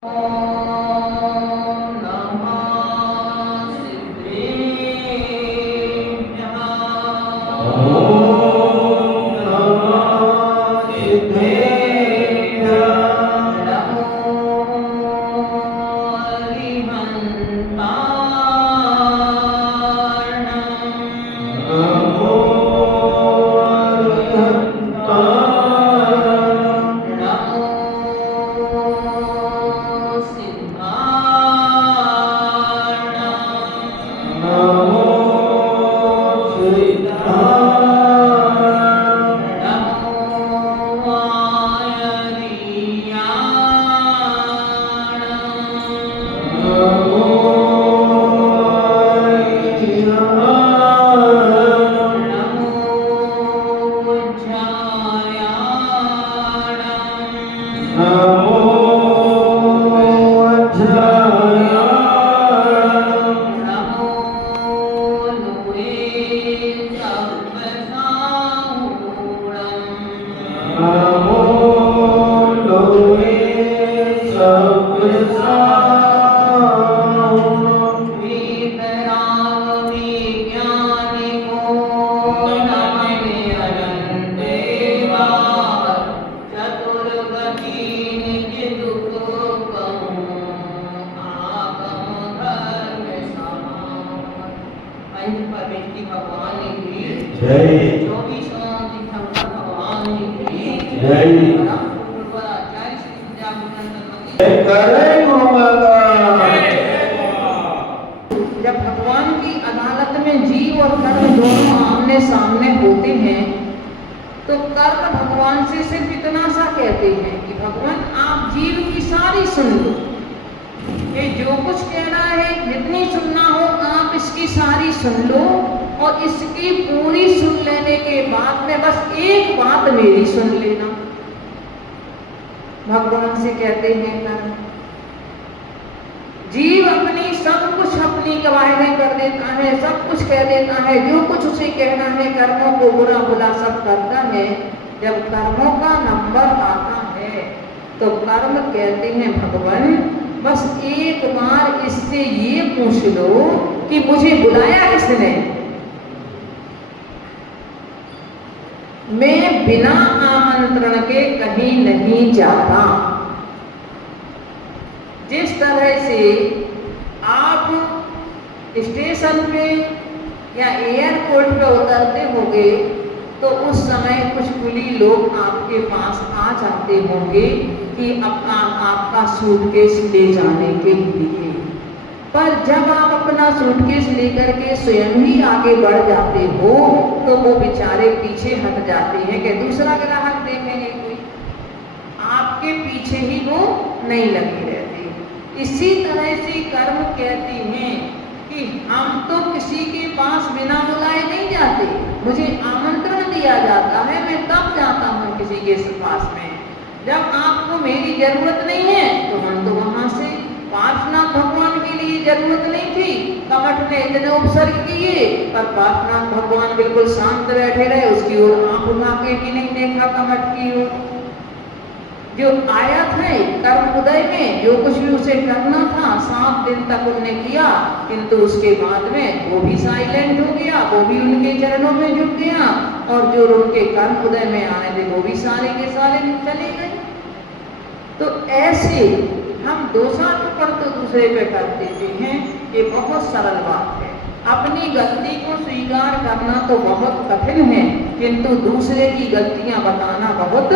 जब भगवान की अदालत में जीव और कर्म दोनों आमने सामने होते हैं तो कर्म भगवान से सिर्फ इतना सा कहते हैं कि भगवान आप जीव की सारी सुन लो, ये जो कुछ कहना है जितनी सुनना हो आप इसकी सारी सुन लो और इसकी पूरी सुन लेने के बाद में बस एक बात मेरी सुन लेना। भगवान से कहते हैं कर्म। जीव अपनी सब कुछ अपनी गवाही कर देता है, सब कुछ कह देता है, जो कुछ उसे कहना है, कर्मों को बुरा भला सब करता है। जब कर्मों का नंबर आता है तो कर्म कहते हैं भगवान बस एक बार इससे ये पूछ लो कि मुझे बुलाया किसने। मैं बिना आमंत्रण के कहीं नहीं जाता। जिस तरह से आप स्टेशन पे या एयरपोर्ट पे उतरते होंगे तो उस समय कुछ कुली लोग आपके पास आ जाते होंगे कि आपका सूटकेस ले जाने के लिए, पर जब आप अपना सूटकेस लेकर के स्वयं ही आगे बढ़ जाते हो तो वो बेचारे पीछे हट जाते हैं कि दूसरा ग्राहक देखेंगे कोई, आपके पीछे ही वो नहीं लगे रहते। इसी तरह से कर्म कहती हैं कि हम तो किसी के पास बिना बुलाए नहीं जाते, मुझे आमंत्रण दिया जाता है, मैं तब जाता हूँ किसी के पास में जब आपको मेरी जरूरत नहीं है। तो हम तो वहां से पार्श्वनाथ भगवान के लिए जरूरत नहीं थी, कमठ ने इतने उपसर्ग किए पर पार्श्वनाथ भगवान बिल्कुल शांत बैठे रहे, उसकी ओर आंख उठा के भी नहीं देखा कमठ की ओर। जो आया था कर्म उदय में जो कुछ भी उसे करना था 7 दिन तक उन्होंने किया, किंतु उसके बाद में वो भी साइलेंट हो गया, वो भी उनके चरणों में झुक गया और जो उनके कर्म उदय में आए थे वो भी सारे के सारे चले गए। तो ऐसे हम दोषारोपण तो दूसरे पे कर देते हैं, ये बहुत सरल बात है। अपनी गलती को स्वीकार करना तो बहुत कठिन है, किंतु दूसरे की गलतियां बताना बहुत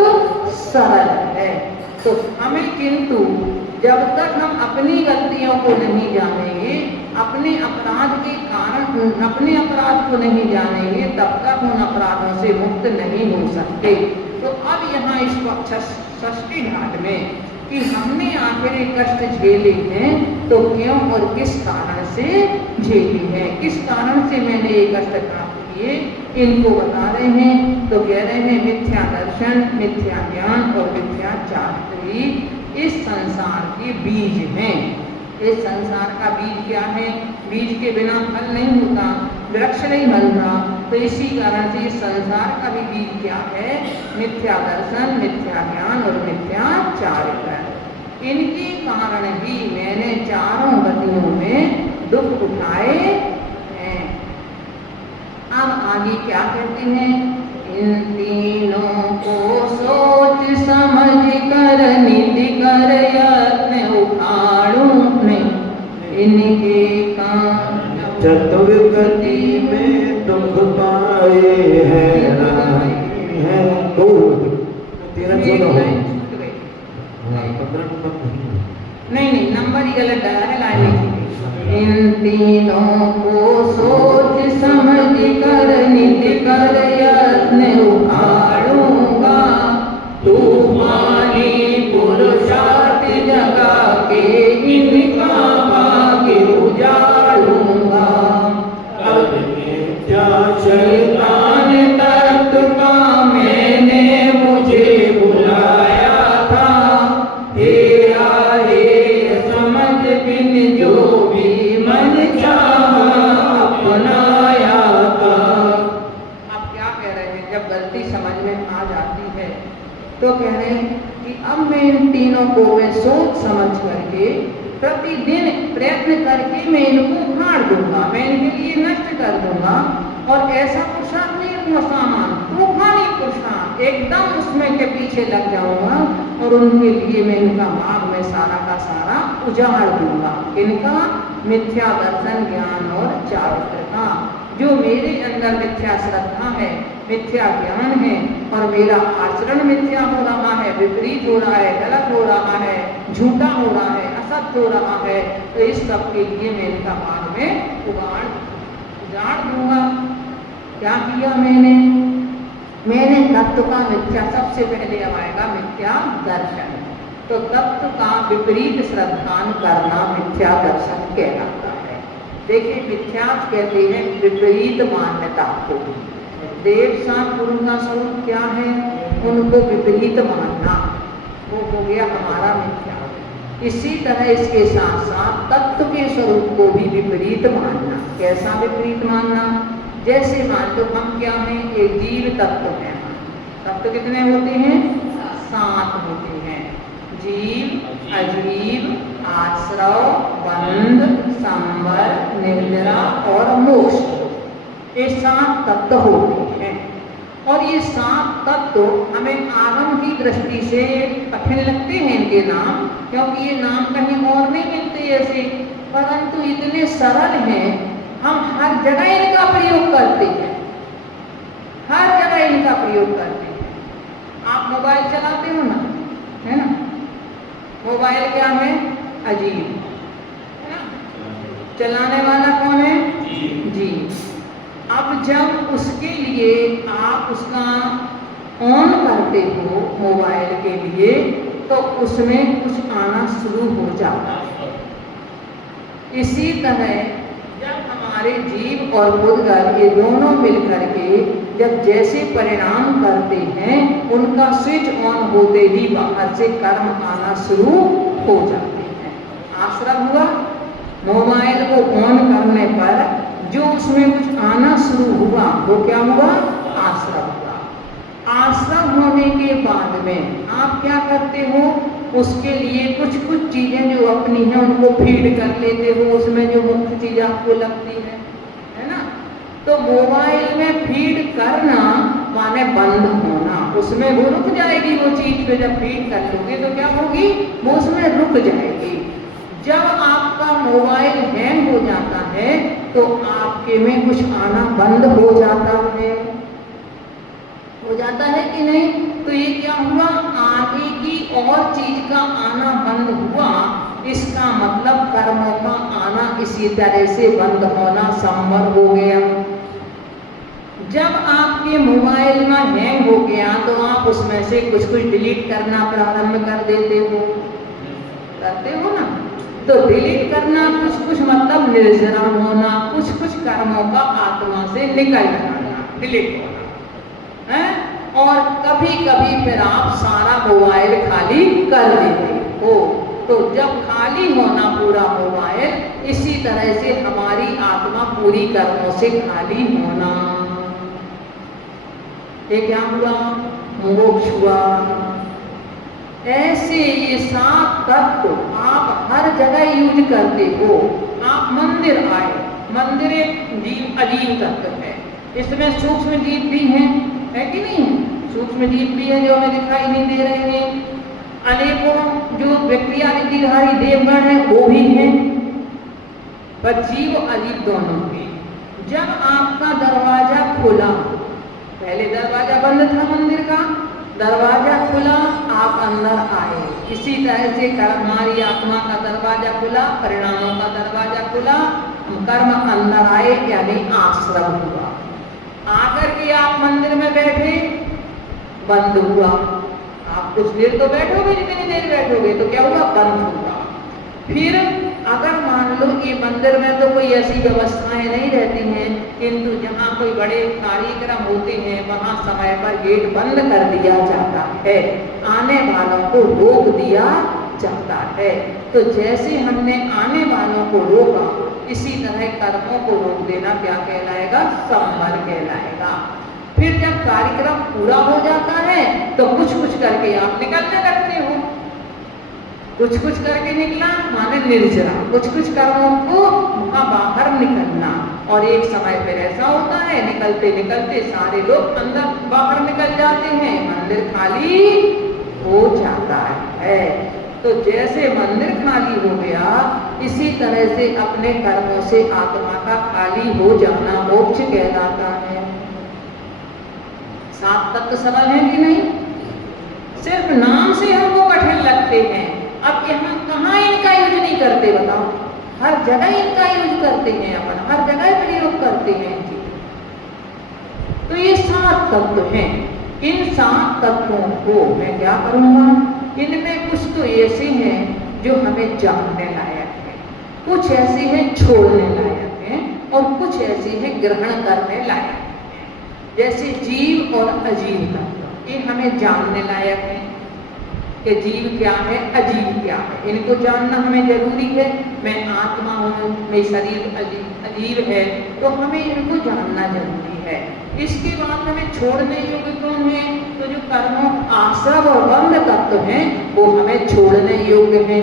सरल है। तो हमें किंतु जब तक हम अपनी गलतियों को नहीं जानेंगे, अपने अपराध के कारण अपने अपराध को नहीं जानेंगे, तब तक उन अपराधों से मुक्त नहीं हो सकते। तो अब यहाँ इस षष्ठी घाट में कि हमने आखिर कष्ट झेले हैं तो क्यों और किस कारण से झेली है, किस कारण से मैंने ये कष्ट प्राप्त किए, इनको बता रहे हैं। तो कह रहे हैं मिथ्या दर्शन, मिथ्या ज्ञान और मिथ्या चारित्री इस संसार के बीज हैं। इस संसार का बीज क्या है? बीज के बिना फल नहीं होता, वृक्ष नहीं बनता। तो इसी कारण से इस संसार का भी बीज क्या है? मिथ्या दर्शन, मिथ्या ज्ञान और मिथ्या चारित्र। इनके कारण ही मैंने चारों गतियों में दुख उठाए हैं। अब आगे क्या कहते हैं, इन तीनों को सोच समझ कर निधि कर यत्न उखाड़ूं मैं इनके काम। चतुर्गति में दुख पाए हैं तो तेरा नहीं नंबर ही गलत है, लाइन इन तीनों को सोच समझ कर निधि कर यत्न उखाड़ूंगा तूफानी पुरुषार्थ जगा के इनका भाग्य उजाड़ूंगा। अब क्या शैतान तत्व का मैंने मुझे बुलाया था, हेरा हे समझ बिन जो भी मन चाहा अपनाया था। अब क्या कह रहे हैं, जब गलती समझ में आ जाती है तो कह रहे हैं कि अब मैं इन तीनों को मैं सोच समझ करके प्रतिदिन प्रयत्न करके मैं इनको उखाड़ दूंगा, मैं इनके लिए नष्ट कर दूंगा। और ऐसा पुरुषार्थ नहीं दूंगा सामान, तूफानी पुरुषार्थ एकदम उसमें के पीछे लग जाऊंगा और उनके लिए मैं इनका मार्ग में सारा का सारा उजाड़ दूंगा। इनका मिथ्या दर्शन ज्ञान और चारित्र का, जो मेरे अंदर मिथ्या श्रद्धा है, मिथ्या ज्ञान है और मेरा आचरण मिथ्या हो रहा है, विपरीत हो रहा है, गलत हो रहा है, झूठा हो रहा है, असत्य हो रहा है, तो इस सब के लिए मैं इनका मार्ग में उजाड़ दूंगा। क्या किया मैंने तत्व का मिथ्या, सबसे पहले अब आएगा मिथ्या दर्शन। तो तत्व का विपरीत श्रद्धान करना मिथ्या दर्शन कहलाता है। देखिए मिथ्या कहते हैं विपरीत मान्यता को। देव सात गुरु का स्वरूप क्या है, उनको विपरीत मानना, वो हो गया हमारा मिथ्या। इसी तरह इसके साथ साथ तत्व के स्वरूप को भी विपरीत मानना। कैसा विपरीत मानना, जैसे मान लो हम क्या हैं, एक जीव तत्व है। तत्व कितने होते हैं, 7 होते हैं, जीव, अजीव, आश्रव, बंध, संवर, निद्रा और मोक्ष, ये 7 तत्व होते हैं। और ये 7 तत्व हमें आगम की दृष्टि से कठिन लगते हैं इनके नाम, क्योंकि ये नाम कहीं और नहीं मिलते ऐसे, परंतु इतने सरल हैं, हम हर जगह इनका प्रयोग करते हैं, हर जगह इनका प्रयोग करते हैं। आप मोबाइल चलाते हो ना, है ना, मोबाइल क्या है, अजीब है ना, चलाने वाला कौन है, जी। अब जब उसके लिए आप उसका ऑन करते हो मोबाइल के लिए, तो उसमें कुछ आना शुरू हो जाता है। इसी तरह जब हमारे जीव और बुद्धगल ये दोनों मिलकर के जब जैसे परिणाम करते हैं, उनका स्विच ऑन होते ही बाहर से कर्म आना शुरू हो जाते हैं। आश्रम हुआ, मोबाइल को ऑन करने पर जो उसमें कुछ आना शुरू हुआ वो क्या हुआ, आश्रम हुआ। आश्रम होने के बाद में आप क्या करते हो, उसके लिए कुछ कुछ चीजें जो अपनी हैं उनको फीड कर लेते हो, उसमें जो मुख्य चीज आपको लगती है ना। तो मोबाइल में फीड करना माने बंद होना, उसमें वो रुक जाएगी वो चीज पे, जब फीड कर लोगे तो क्या होगी, वो उसमें रुक जाएगी। जब आपका मोबाइल हैंग हो जाता है तो आपके में कुछ आना बंद हो जाता है कि नहीं। तो ये क्या हुआ, आगे की और चीज का आना बंद हुआ, इसका मतलब कर्मों का आना इसी तरह से बंद होना संभव हो गया। जब आपके मोबाइल में हैंग हो गया तो आप उसमें से कुछ कुछ डिलीट करना प्रारंभ कर देते हो, करते हो ना। तो डिलीट करना कुछ कुछ मतलब निर्जरा होना, कुछ कुछ कर्मों का आत्मा से निकल जाना, डिलीट होना है। और कभी कभी फिर आप सारा मोबाइल खाली कर देते हो। तो जब खाली होना पूरा मोबाइल, इसी तरह से हमारी आत्मा पूरी कर्मों से खाली होना, ये क्या हुआ, मोक्ष हुआ। ऐसे ये 7 तत्व आप हर जगह यूज करते हो। आप मंदिर आए, मंदिर एक जीव अजीब तत्व है, इसमें सूक्ष्म जीव भी हैं, है कि नहीं? सूक्ष्म जीव भी हैं जो हमें दिखाई नहीं दे रहे हैं। अनेकों जो व्यक्ति आदिधारी देवगण हैं वो भी हैं, पर जीव अजीब दोनों भी। जब आपका दरवाजा खुला, पहले दरवाजा बंद था मंदिर का, दरवाजा खुला, आप अंदर आए। इसी तरह से हमारी आत्मा का दरवाजा खुला, परिणामों का दरवाजा खुला, कर्म अंदर आए, यानी आश्रम हुआ। आकर के आप मंदिर में बैठे, बंद हुआ। आप कुछ देर तो बैठोगे, जितनी देर बैठोगे तो क्या हुआ? बंद हुआ। फिर अगर मान लो ये मंदिर में तो कोई ऐसी व्यवस्थाएं नहीं रहती हैं, किंतु जहाँ कोई बड़े कार्यक्रम होते हैं वहाँ समय पर गेट बंद कर दिया जाता है, आने वालों को रोक दिया जाता है। तो जैसे हमने आने वालों को रोका, इसी तरह कर्मों को रोक देना क्या कहलाएगा? संवर कहलाएगा। फिर जब कार्यक्रम पूरा हो जाता है तो कुछ कुछ करके आप निकलने लगते हो। कुछ कुछ करके निकला माने निर्जरा, कुछ कुछ कर्मों को वहां बाहर निकलना। और एक समय पर ऐसा होता है, निकलते निकलते सारे लोग अंदर बाहर निकल जाते हैं, मंदिर खाली हो जाता है। तो जैसे मंदिर खाली हो गया, इसी तरह से अपने कर्मों से आत्मा का खाली हो जाना मोक्ष कहलाता है। 7 तत्व सरल है कि नहीं? सिर्फ नाम से हमको कठिन लगते हैं। अब यहाँ कहाँ इनका यूज नहीं करते बताओ? हर जगह इनका यूज करते हैं, अपन हर जगह प्रयोग करते हैं। तो ये 7 तत्व हैं। इन 7 तत्वों को मैं क्या करूँगा? इनमें कुछ तो ऐसे हैं जो हमें जानने लायक है, कुछ ऐसे हैं छोड़ने लायक हैं, और कुछ ऐसे हैं ग्रहण करने लायक हैं। जैसे जीव और अजीव तत्व, ये हमें जानने लायक है कि जीव क्या है, अजीव क्या है। इनको जानना हमें जरूरी है। मैं आत्मा हूँ, मेरा शरीर अजीव है, तो हमें इनको जानना जरूरी है। इसके बाद हमें छोड़ने योग्य कौन है? तो जो कर्मों आश्रव और बंध तत्व हैं वो हमें छोड़ने योग्य हैं,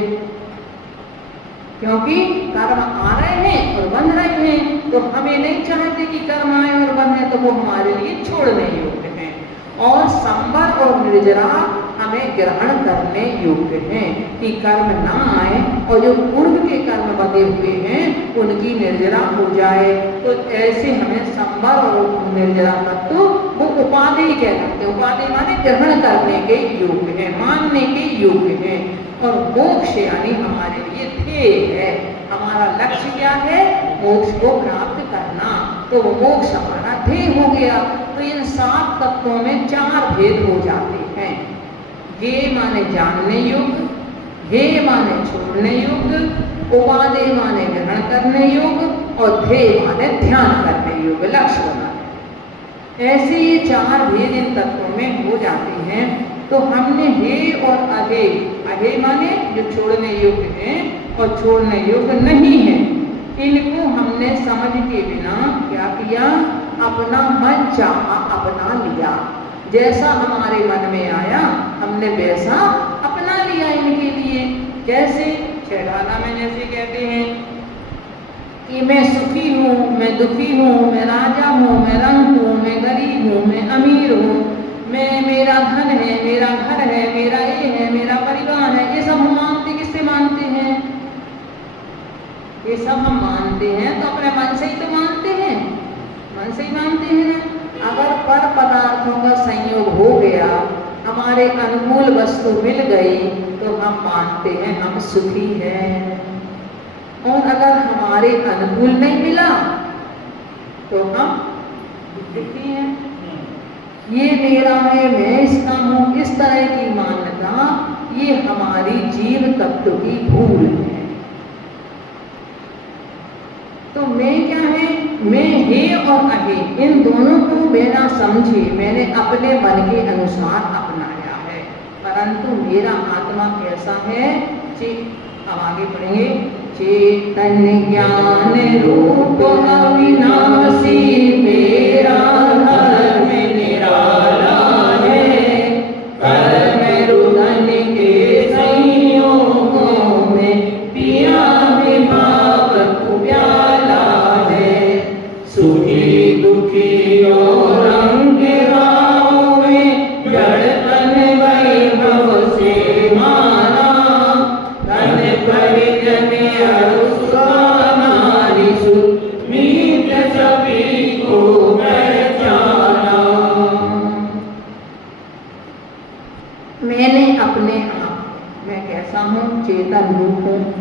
क्योंकि कर्म आ रहे हैं और बंध रहे हैं, तो हमें नहीं चाहते कि कर्म आए और बंधे, तो वो हमारे लिए छोड़ने योग्य हैं। और संवर और निर्जरा हमें ग्रहण करने योग्य हैं कि कर्म ना आए और जो पूर्व के कर्म बंधे हुए हैं उनकी निर्जरा हो जाए। तो ऐसे हमें संवर और निर्जरा तत्व वो उपाधि कहलाते हैं। उपाधि माने ग्रहण करने के योग्य है, मानने के योग्य है। और मोक्ष यानी हमारे लिए ध्येय है, हमारा लक्ष्य क्या है? मोक्ष को प्राप्त करना। तो वो मोक्ष हमारा ध्येय हो गया। तो इन 7 तत्वों में 4 भेद हो जाते हैं। ये माने जानने योग्य, हे माने छोड़ने योग्य, उपाधि माने ग्रहण करने योग्य, और ध्येय माने ध्यान करने योग्य, लक्ष्य बनाने। ऐसे ये 4 भेद इन तत्वों में हो जाते हैं। तो हमने हे और अहे, अहे माने जो छोड़ने योग्य हैं और छोड़ने योग्य नहीं है, इनको हमने समझ के बिना क्या किया? अपना मन चाहा अपना लिया। जैसा हमारे मन में आया हमने वैसा अपना लिया इनके लिए। जैसे छेड़ाना में जैसे कहते हैं कि मैं सुखी हूँ, मैं दुखी हूँ, मैं राजा हूँ, मैं रंग हूँ, मैं गरीब हूँ, मैं अमीर हूँ, मैं मेरा धन है, मेरा घर है, मेरा ये है, मेरा परिवार है। ये सब हम मानते, किससे मानते हैं? ये सब हम मानते हैं तो अपने मन से ही तो मानते हैं, मन से ही मानते हैं ना। अगर पर पदार्थों का संयोग हो गया, हमारे अनुकूल वस्तु मिल गई, तो हम मानते हैं हम सुखी हैं। और अगर हमारे अनुकूल नहीं मिला तो हम दुखी हैं। ये मेरा है, मैं इसका हूँ, इस तरह की मान्यता ये हमारी जीव तत्व की भूल है। तो मैं क्या है? मैं हे और अहे इन दोनों को बिना समझे मैंने अपने मन के अनुसार अपनाया है। परंतु मेरा आत्मा कैसा है? हम आगे पढ़ेंगे। चेतन ज्ञान रूप अविनाशी मेरा धर्म निराला है, कर्म रुदन के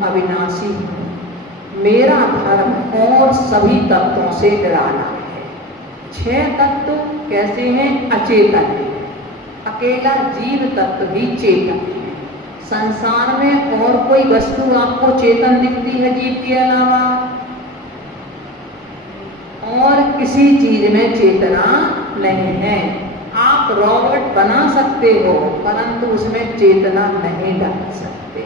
अविनाशी हूँ। मेरा धर्म और सभी तत्वों से निराला है। 6 तत्व कैसे हैं? अचेतन है, अकेला जीव तत्व ही चेतन है। संसार में और कोई वस्तु आपको चेतन दिखती है जीव के अलावा? और किसी चीज में चेतना नहीं है। आप रोबोट बना सकते हो परंतु उसमें चेतना नहीं डाल सकते।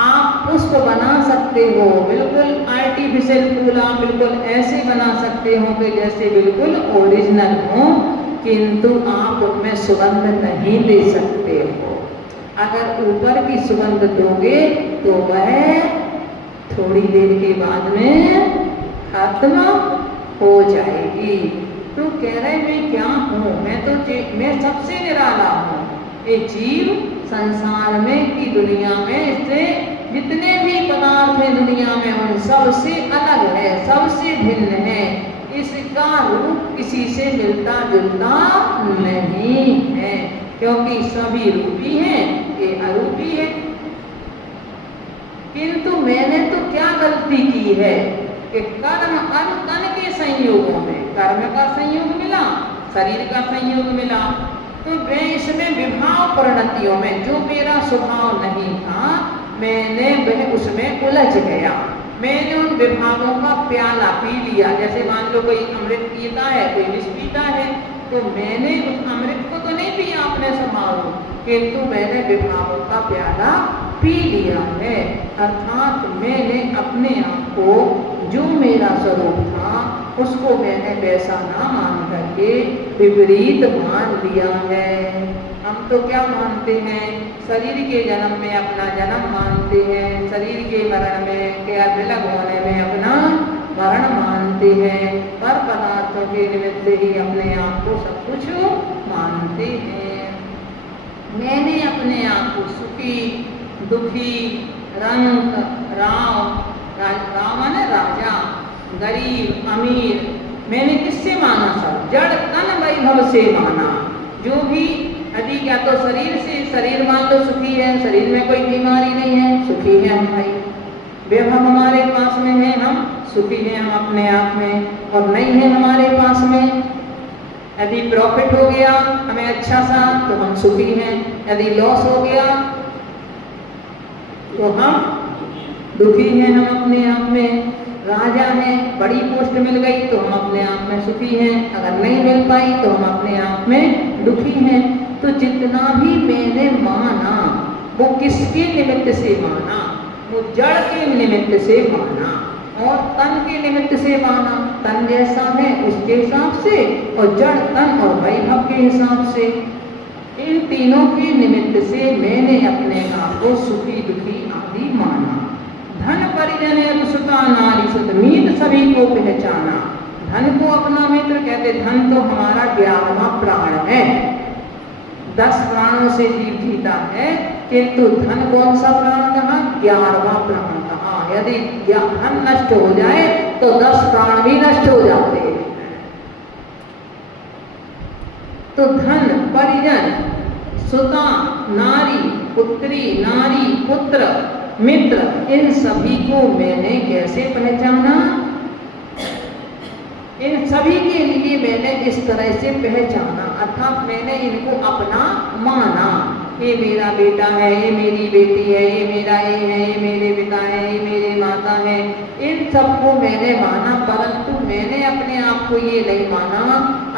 आप पुष्प बना सकते हो, बिल्कुल आर्टिफिशियल फूल आप बिल्कुल ऐसे बना सकते हो कि जैसे बिल्कुल ओरिजिनल हो, किंतु आप उनमें सुगंध नहीं दे सकते हो। अगर ऊपर की सुगंध दोगे तो वह थोड़ी देर के बाद में खत्म हो जाएगी। तो कह रहे मैं क्या हूँ? मैं सबसे निराला हूँ। ये जीव संसार में की दुनिया में इससे जितने भी पदार्थ हैं दुनिया में उन सबसे अलग है, सबसे भिन्न है। इसका रूप किसी से मिलता जुलता नहीं है, क्योंकि सभी रूपी हैं, ये अरूपी है। किंतु मैंने तो क्या गलती की है कि कर्म और तन के संयोगों में कर्म का संयोग मिला, शरीर का संयोग मिला, तो मैं इसमें विभाव परिणतियों में जो मेरा स्वभाव नहीं था मैंने वह उसमें उलझ गया। मैंने उन विभावों का प्याला पी लिया। जैसे मान लो कोई अमृत पीता है, कोई विष पीता है, तो मैंने उस अमृत को तो नहीं पिया अपने स्वभाव, किंतु मैंने विभावों का प्याला पी लिया है। अर्थात मैंने अपने आप को जो मेरा स्वरूप था उसको मैंने वैसा ना मान करके विपरीत मान लिया है। हम तो क्या मानते हैं? शरीर के जन्म में अपना जन्म मानते हैं, शरीर के मरण में क्या विलग होने में अपना मरण मानते हैं, पर पदार्थों के निमित्त ही अपने आप को सब कुछ मानते हैं। मैंने अपने आप को सुखी, दुखी, रंग, रावण राजा, गरीब, अमीर, मैंने किससे माना? सब जड़ तन वैभव से माना। जो भी यदि क्या तो शरीर से, शरीर मान लो सुखी है, शरीर में कोई बीमारी नहीं है, सुखी है हम भाई। वैभव हमारे पास में है, हम सुखी हैं हम अपने आप में, और नहीं है हमारे पास में। यदि प्रॉफिट हो गया हमें अच्छा सा तो हम सुखी हैं, यदि लॉस हो गया तो हम दुखी हैं हम अपने आप में। राजा है, बड़ी पोस्ट मिल गई तो हम अपने आप में सुखी हैं, अगर नहीं मिल पाई तो हम अपने आप में दुखी हैं। तो जितना भी मैंने माना वो किसके निमित्त से माना? वो जड़ के निमित्त से माना और तन के निमित्त से माना। तन जैसा है उसके हिसाब से और जड़ तन और वैभव के हिसाब से, इन तीनों के निमित्त से मैंने अपने आप को सुखी दुखी आदि माना। धन परिजन सुता नारी सुत मीत सभी को पहचाना। धन को अपना मित्र कहते। धन तो हमारा 11वां प्राण है। 10 प्राणों से जीव जीता है, किंतु धन कौन सा प्राण कहा? 11वां प्राण कहा। यदि धन नष्ट हो जाए तो 10 प्राण भी नष्ट हो जाते हैं। तो धन, परिजन, सुता, नारी, पुत्री, नारी, पुत्र, मित्र, इन सभी को मैंने कैसे पहचाना? इन सभी के लिए मैंने इस तरह से पहचाना, अर्थात मैंने इनको अपना माना। ये मेरा बेटा है, ये मेरी बेटी है, ये मेरा ये है, ये मेरे पिता है, ये मेरे माता है, इन सबको मैंने माना। परंतु मैंने अपने आप को ये नहीं माना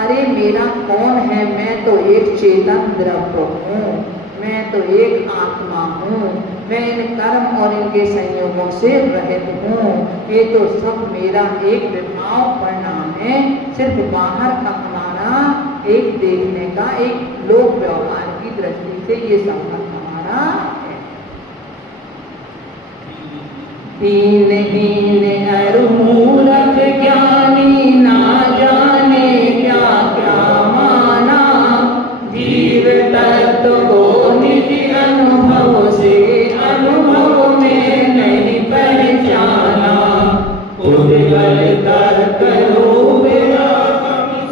अरे मेरा कौन है, मैं तो एक चेतन द्रव्य हूँ, मैं तो एक आत्मा हूँ, मैं इन कर्म और इनके संयोगों से रहित हूँ। ये तो सब मेरा एक विभाव परिणाम है, सिर्फ बाहर का हमारा एक देखने का, एक लोक व्यवहार की दृष्टि से ये संबंध हमारा है। दीनहीन अरु मूरख ज्ञानी ना जाने क्या क्या माना, जीव तत्व को निज अनुभव से अनुभव में नहीं पहचाना। उद्गल तर्क रूप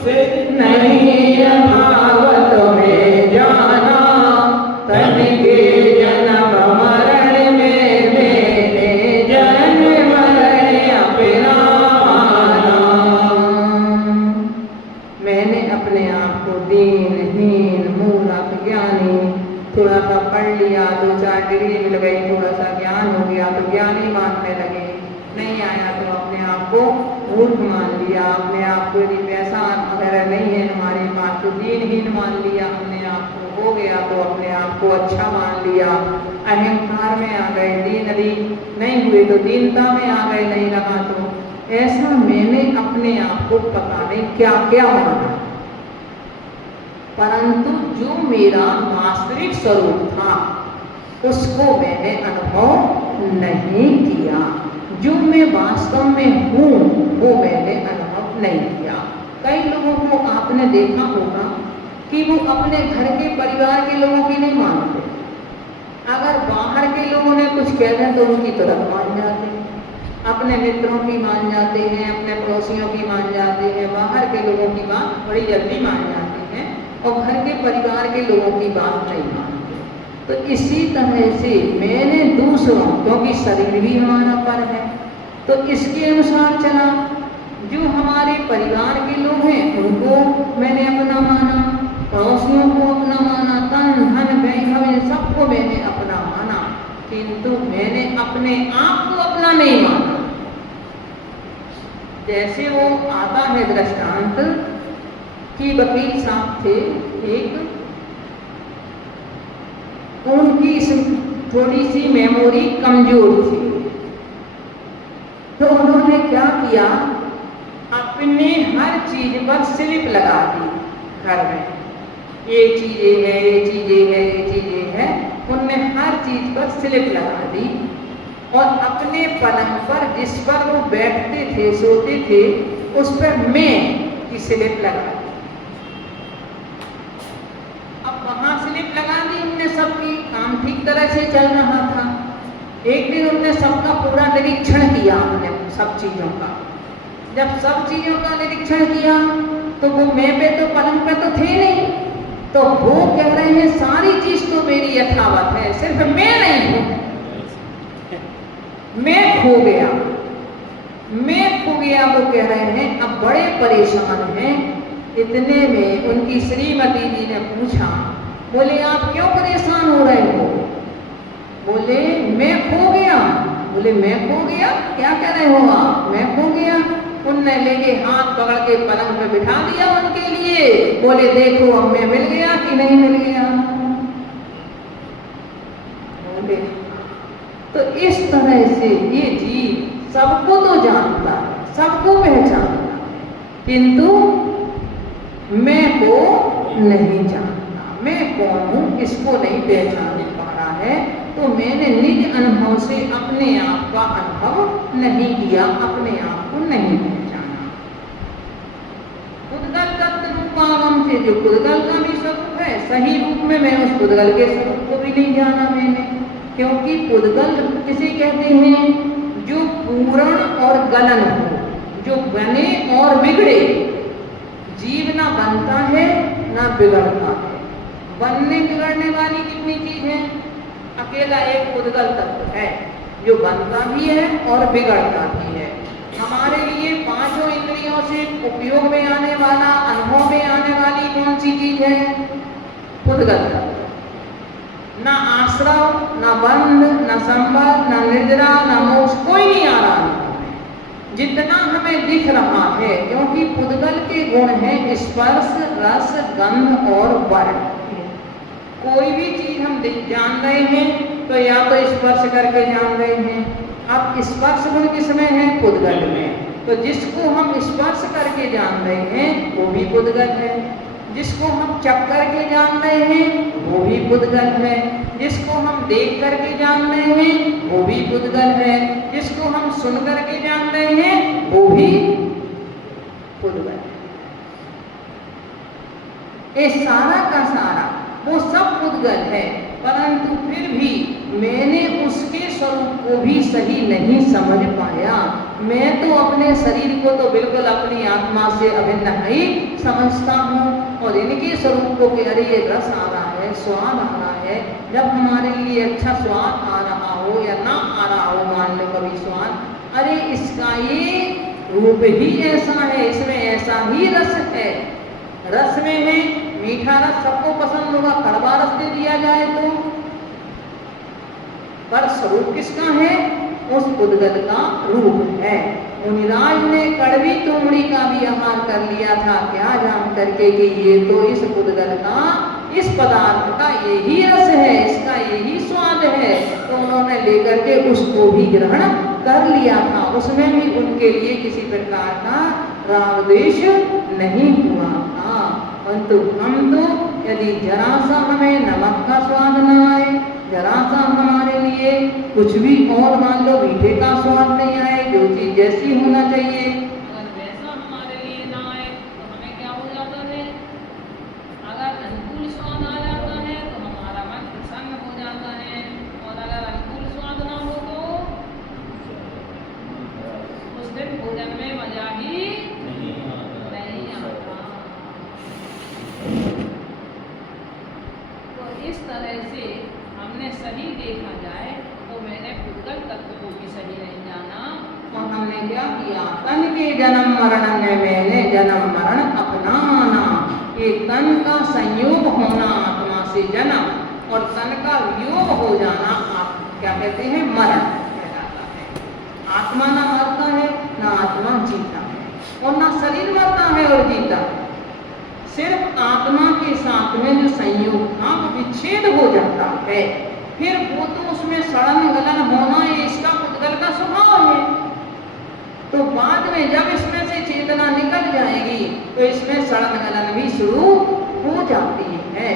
से नहीं अभावत में जाना, तन के जन्म मरण में नहीं मानने लगे। नहीं आया तो अपने आप को मूर्ख मान लिया, अपने आप को यदि पैसा वगैरह नहीं है हमारे पास तो दीनहीन मान लिया, हमने आप को हो गया तो अपने आप को अच्छा मान लिया, अहंकार में आ गए, दीन यदि नहीं हुए तो दीनता में आ गए, नहीं रहा तो ऐसा मैंने अपने आप को पता नहीं क्या क्या माना। परंतु जो मेरा वास्तविक स्वरूप था उसको मैंने अनुभव नहीं किया। जो मैं वास्तव में हूँ वो मैंने अनुभव नहीं किया। कई लोगों को आपने देखा होगा कि वो अपने घर के परिवार के लोगों की नहीं मानते, अगर बाहर के लोगों ने कुछ कह दें तो उनकी तरफ मान जाते हैं, अपने मित्रों की मान जाते हैं, अपने पड़ोसियों की मान जाते हैं, बाहर के लोगों की बात बड़ी जल्दी मान जाते हैं और घर के परिवार के लोगों की बात नहीं मानते। तो इसी तरह से मैंने दूसरों, क्योंकि शरीर भी हमारा पर है तो इसके अनुसार चला। जो हमारे परिवार के लोग हैं उनको मैंने अपना माना, पड़ोसियों को अपना माना, तन धन वैभव सबको मैंने अपना माना, किंतु मैंने अपने आप को अपना नहीं माना। जैसे वो आता है दृष्टांत कि वकील साहब थे, एक उनकी थोड़ी सी मेमोरी कमजोर थी, तो उन्होंने क्या किया, अपने हर चीज पर स्लिप लगा दी घर में, ये चीजें है, ये चीजें है, ये चीजें है, उनने हर चीज पर स्लिप लगा दी और अपने पलंग पर जिस पर वो बैठते थे, सोते थे, उस पर मैं की स्लिप लगा दी। अब वहां स्लिप लगा दी उनने सबकी, काम ठीक तरह से चल रहा था। एक दिन उनने सबका पूरा निरीक्षण किया, हमने सब चीजों का। जब सब चीजों का निरीक्षण किया तो वो मैं पे तो पलंग पे तो थे नहीं, तो वो कह रहे हैं सारी चीज तो मेरी यथावत है, सिर्फ मैं नहीं हूं, मैं खो गया, मैं खो गया, वो कह रहे हैं। अब बड़े परेशान हैं। इतने में उनकी श्रीमती जी ने पूछा, बोले आप क्यों परेशान हो रहे हो? बोले मैं खो गया। बोले मैं खो गया, क्या कह रहे हो आप, मैं खो गया? उनने लेके हाथ पकड़ के पलंग पे बिठा दिया उनके लिए, बोले देखो अब मैं मिल गया कि नहीं मिल गया। बोले तो इस तरह से ये जीव सबको तो जानता है, सबको पहचानता, किंतु मैं को नहीं जानता, मैं कौन हूँ इसको नहीं पहचान पा रहा है। तो मैंने निज अनुभव से अपने आप का अनुभव नहीं किया, अपने आप को नहीं पहचाना। पुद्गल तत्व रूपागम से जो पुद्गल का भी स्वरूप है, सही रूप में मैं उस पुद्गल के स्वरूप को भी नहीं जाना मैंने, क्योंकि पुद्गल किसे कहते हैं, जो पूर्ण और गलन हो, जो बने और बिगड़े। जीव ना बनता है ना बिगड़ता है। बनने बिगड़ने वाली कितनी चीज है, अकेला एक पुद्गल तत्व है जो बनता भी है और बिगड़ता भी है। हमारे लिए पांचों इंद्रियों से उपयोग में आने वाला, अनुभव में आने वाली कौन सी चीज है, पुद्गल तत्व। ना आश्रव, ना बंध, ना संबंध, ना निद्रा, ना मोक्ष, कोई नहीं आ रहा है। जितना हमें दिख रहा है, क्योंकि पुद्गल के गुण है स्पर्श, रस, गंध और वर्ण। कोई भी चीज हम जान रहे हैं तो या तो स्पर्श करके जान रहे हैं। अब स्पर्श गुण किसमें है, पुद्गल में। तो जिसको हम स्पर्श करके जान रहे हैं वो भी पुद्गल है, जिसको हम चख करके जान रहे हैं वो भी पुद्गल है, जिसको हम देख करके जान रहे हैं वो भी पुद्गल है, जिसको हम सुन करके जान रहे हैं वो भी पुद्गल है। ये सारा का सारा वो सब पुद्गल है, परंतु फिर भी मैंने उसके स्वरूप को भी सही नहीं समझ पाया। मैं तो अपने शरीर को तो बिल्कुल अपनी आत्मा से अभिन्न ही समझता हूँ, और इनके स्वरूप को कि अरे ये रस आ रहा है, स्वाद आ रहा है। जब हमारे लिए अच्छा स्वाद आ रहा हो या ना आ रहा हो, मान लो कभी स्वाद, अरे इसका ये रूप ही ऐसा है, इसमें ऐसा ही रस है। रस में है मीठा रस सबको पसंद होगा, कड़वा रस दे दिया जाए तो, पर स्वरूप किसका है, उस पुद्गल का रूप है। मुनिराज ने कड़वी तुमड़ी का भी आहार कर लिया था, क्या जान करके कि ये तो इस पुद्गल का, इस पदार्थ का यही रस है, इसका यही स्वाद है, तो उन्होंने लेकर के उसको भी ग्रहण कर लिया था। उसमें भी उनके लिए किसी प्रकार का राग द्वेष नहीं हुआ था। परंतु हम तो यदि जरा सा हमें नमक का स्वाद न आए, जरा सा हमारे लिए कुछ भी और मान लो मीठे का स्वाद नहीं आए, जो चीज जैसी होना चाहिए, अगर वैसा हमारे लिए ना आए तो हमें क्या हो जाता है? अगर अनुकूल स्वाद आ जाता है तो हमारा मन प्रसन्न हो जाता है, और अगर अनुकूल स्वाद ना हो तो उस दिन भोजन में मजा ही नहीं आता। तो इस तरह से हमने सही देखा जाए तो मैंने पुद्गल तत्व को भी सही नहीं जाना। और हमने क्या किया, तन के जन्म मरण में मैंने जन्म मरण अपना माना। ये तन का संयोग होना आत्मा से जन्म, और तन का वियोग हो जाना आप क्या कहते हैं, मरण कहलाता है। आत्मा ना मरता है, ना आत्मा जीता है, और ना शरीर मरता है और जीता है। सिर्फ आत्मा के साथ में जो संयोग था वो विच्छेद हो जाता है, फिर वो तो उसमें सड़न गलन होना ये इसका पुद्गल का स्वभाव है। तो बाद में जब इसमें से चेतना निकल जाएगी तो इसमें सड़न गलन भी शुरू हो जाती है।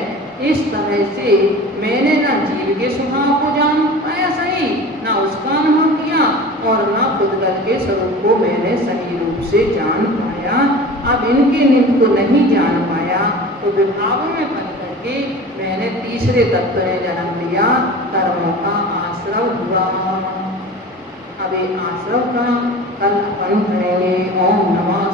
इस तरह से मैंने ना जीव के स्वभाव को जान पाया सही, ना उसका अनुभव किया, और ना पुद्गल के स्वरूप को मैंने सही रूप से जान पाया। अब इनके नित्य को नहीं जान पाया तो विभाग में बन करके मैंने तीसरे तत्व में जन्म लिया, कर्मों का आश्रव हुआ। अब ये आश्रव का कल अपन करेंगे। ओम नमः